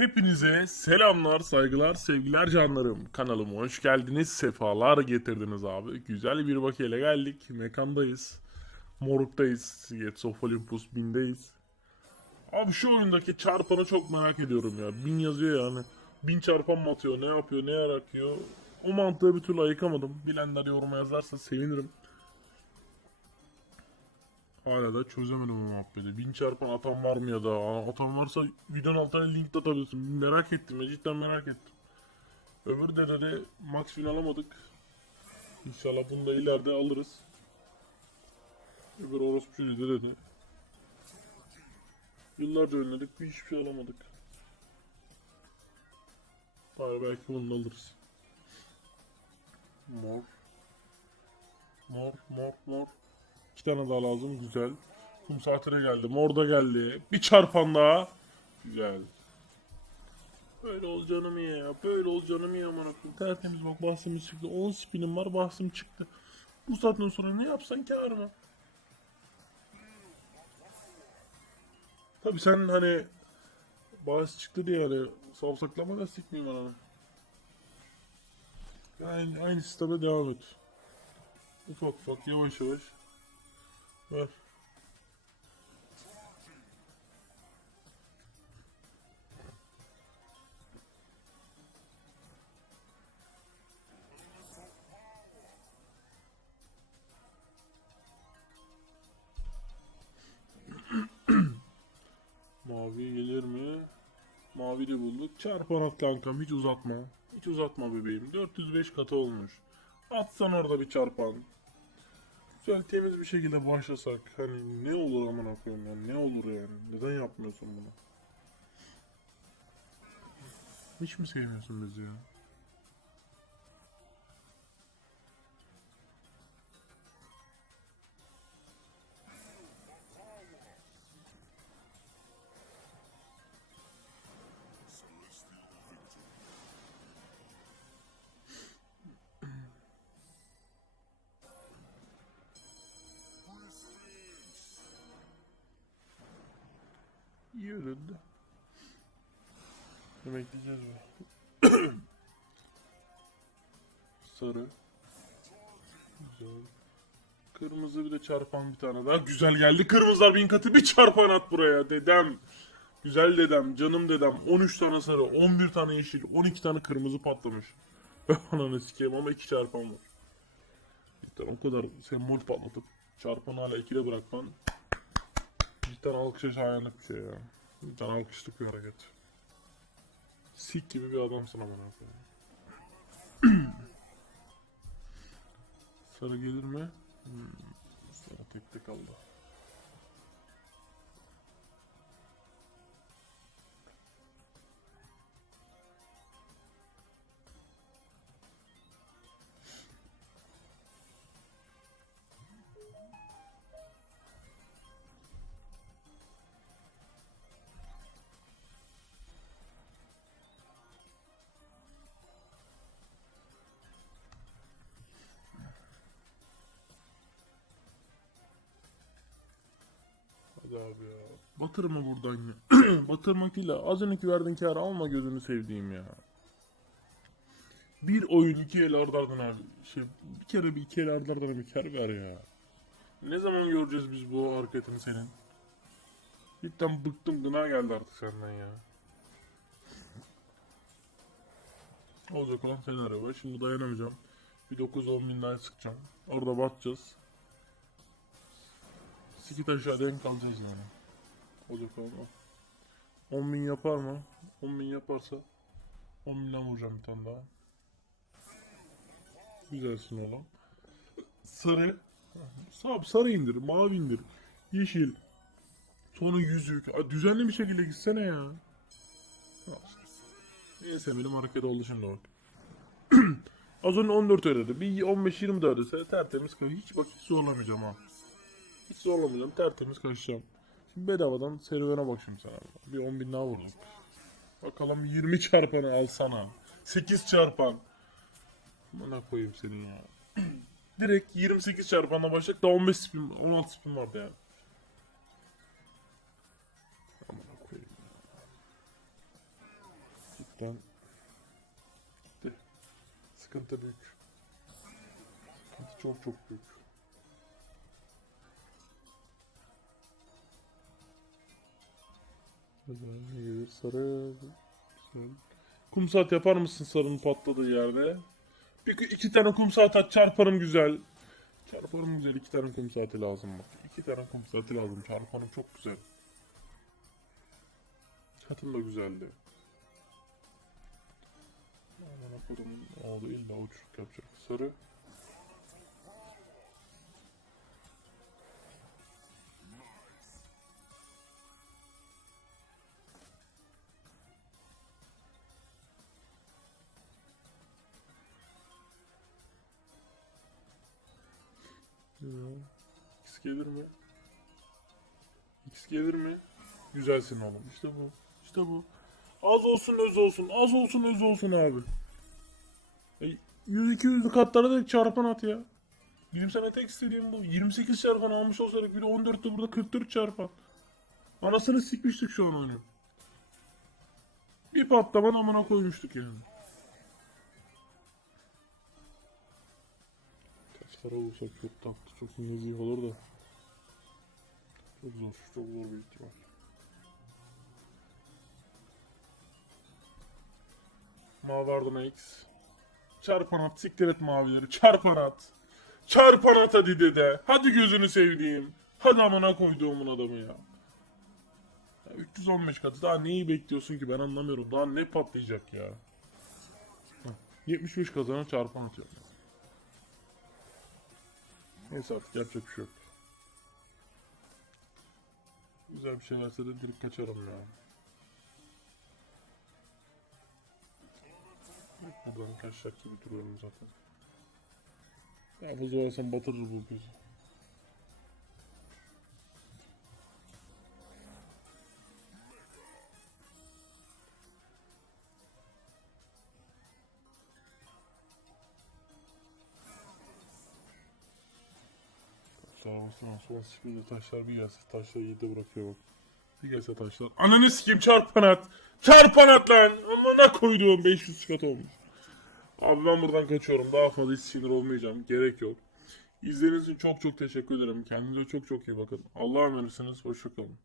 Hepinize selamlar, saygılar, sevgiler canlarım. Kanalıma hoş geldiniz, sefalar getirdiniz abi. Güzel bir vakiyle geldik, mekandayız. Moruk'tayız, Gates of Olympus 1000'deyiz. Abi şu oyundaki çarpanı çok merak ediyorum ya. 1000 yazıyor yani. 1000 çarpan mı atıyor, ne yapıyor, ne yaratıyor. O mantığı bir türlü ayıkamadım. Bilenler yoruma yazarsa sevinirim. Hala da çözemedim o muhabbeti. Bin çarpan atan var mı ya da atan varsa videonun altına link de atabilirsin. Merak ettim ya cidden merak ettim. Öbür de de max win alamadık. İnşallah bunu da ileride alırız. Öbür orospu çocuğu de dedi. Yıllarca oynadık bir hiçbir şey alamadık. Bari belki bunu da alırız. Mor. Mor, mor, mor. İki tane daha lazım. Güzel. Kum saatine geldi. Mor da geldi. Bir çarpan daha. Güzel. Böyle olacağını mı ya? Böyle olacağını mı ya aman? Tertemiz bak bahsimiz çıktı. 10 spinim var bahsim çıktı. Bu saatten sonra ne yapsan kâr mı? Tabi sen hani bahis çıktı diye hani savsaklama da sikmeyeyim bana. Yani aynı sisteme devam et. Ufak ufak yavaş yavaş. Mavi gelir mi? Mavi de bulduk. Çarpan at kankam hiç uzatma. Hiç uzatma bebeğim. 405 katı olmuş. Atsan orada bir çarpan. Güzel temiz bir şekilde başlasak hani ne olur aman koyayım yani ne olur yani neden yapmıyorsun bunu? Hiç mi sevmiyorsun bizi ya? İyi ödüldü. Bekleyeceğiz be? Sarı. Güzel. Kırmızı bir de çarpan bir tane daha. Güzel geldi. Kırmızılar bin katı bir çarpan at buraya dedem. Güzel dedem, canım dedem. 13 tane sarı, 11 tane yeşil, 12 tane kırmızı patlamış. Ananı sikeyim ama 2 çarpan var. Cidden o kadar sembol patlatıp çarpanı hala 2'de bırakman Cidden alkışa şayanlık bir şey ya. Cidden alkışlık bir hareket. Sik gibi bir adamsın amına koyayım. Sarı gelir mi? Hmm. Sarı tekte kaldı. Abi ya. Batırma buradan ya. Batırmak ile az önceki verdiğin kârı alma gözünü sevdiğim ya. Bir oyun iki el ardı ardına abi. Şey, bir kere bir iki el ardı ardına bir kâr ver ya. Ne zaman göreceğiz biz bu hareketini senin? Cidden bıktım gına geldi artık senden ya. Olacak olan senaryo var. Şimdi dayanamayacağım. Bir 9-10 bin daha sıkacağım. Orada batacağız. Sikit aşağı denk kalacağız yani. Olacak olan o. 10 bin yapar mı? 10 bin yaparsa 10 binden vuracağım bir tane daha. Güzelsin oğlum. Sarı. Sağ sarı indir, mavi indir. Yeşil. Sonra yüzük. Düzenli bir şekilde gitsene ya. Neyse benim hareket oldu şimdi bak. Az önce 14 ödedi. Bir 15-20 de ödese tertemiz kalıyor. Hiç bak hiç zorlamayacağım ha. Zorlamayacağım. Tertemiz kaçacağım. Şimdi bedavadan serüvene bak şimdi sana. Bir 10 bin daha vurduk. Bakalım 20 çarpanı alsana. 8 çarpan. Bana koyayım seni ya. Direkt 28 çarpanla başladık da 15 spin, 16 spin vardı yani. Amına koyayım ya. cidden gitti. Sıkıntı büyük. Sıkıntı çok çok büyük. Sarı. Kum saat yapar mısın sarının patladığı yerde? Bir, iki tane kum saat at çarparım güzel. Çarparım güzel iki tane kum saati lazım bak. İki tane kum saati lazım çarparım çok güzel. Çatım da güzeldi. Aman. Ne oldu illa uçuruk yapacak. Sarı. X gelir mi? X gelir mi? Güzelsin oğlum. İşte bu. İşte bu. Az olsun öz olsun. Az olsun öz olsun abi. E, 100-200'lü katlara da çarpan at ya. Bizim sana tek istediğim bu. 28 çarpan almış olsaydık bir de 14'te burada 44 çarpan. Anasını sikmiştik şu an oyunu. Bir patlaman amına koymuştuk yani. Vursak çok tatlı, çok nezih olur da. Çok zor, çok zor bir ihtimal. Mavi Ardına X. Çarpan at, siktir et mavileri. Çarpan at. Çarpan at hadi dede. Hadi gözünü sevdiğim. Hadi amına koyduğumun adamı ya. ya. 315 katı daha neyi bekliyorsun ki ben anlamıyorum. Daha ne patlayacak ya. Heh, 75 kazana çarpan atıyorum. Neyse artık yapacak bir şey yok. Güzel bir şey verse de direkt kaçarım ya. Buradan kaçacak gibi duruyorum zaten. Fazla oynasam batırır bu gözü. Sağ olsun son spinde taşlar bir gelse taşlar yedi bırakıyor bak. Bir gelse taşlar. Ananı sikeyim çarpan at. Çarpan at lan. Amına koyduğum 500 kat olmuş. Abi ben buradan kaçıyorum. Daha fazla hiç sinir olmayacağım. Gerek yok. İzlediğiniz için çok çok teşekkür ederim. Kendinize çok çok iyi bakın. Allah'a emanetsiniz. Hoşçakalın.